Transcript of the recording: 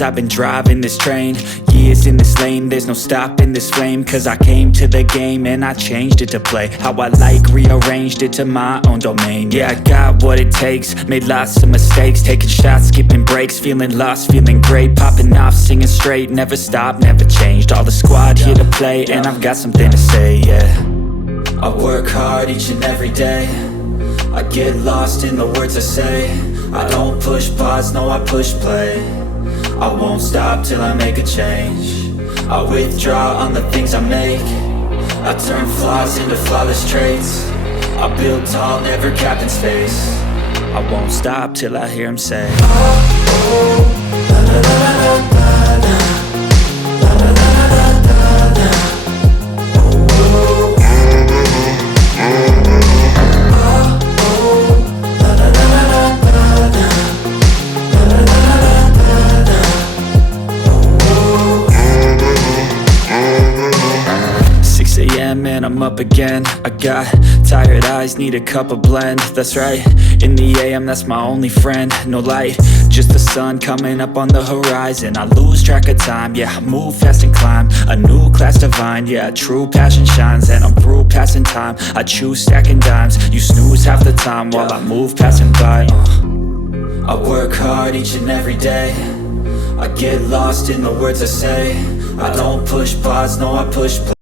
years I've been driving this train, years in this lane, there's no stopping this flame. Cause I came to the game and I changed it to play how I like, rearranged it to my own domain. Yeah, I got what it takes, made lots of mistakes, taking shots, skipping breaks, feeling lost, feeling great, popping off, singing straight, never stopped, never changed. All the squad here to play and I've got something to say, yeah. I work hard each and every day, I get lost in the words I say. I don't push pause, no, I push play. I won't stop till I make a change. I withdraw on the things I make. I turn flaws into flawless traits. I build tall, never capped in space. I won't stop till I hear him say, oh, la la la la la la, la la la la la la, oh, oh. And I'm up again. I got tired eyes, need a cup of blend. That's right, in the AM, that's my only friend. No light, just the sun coming up on the horizon. I lose track of time, yeah, I move fast and climb a new class divine, yeah, true passion shines. And I'm through passing time, I choose stacking dimes. You snooze half the time while I move passing by. I work hard each and every day, I get lost in the words I say. I don't push pause, no, I push play.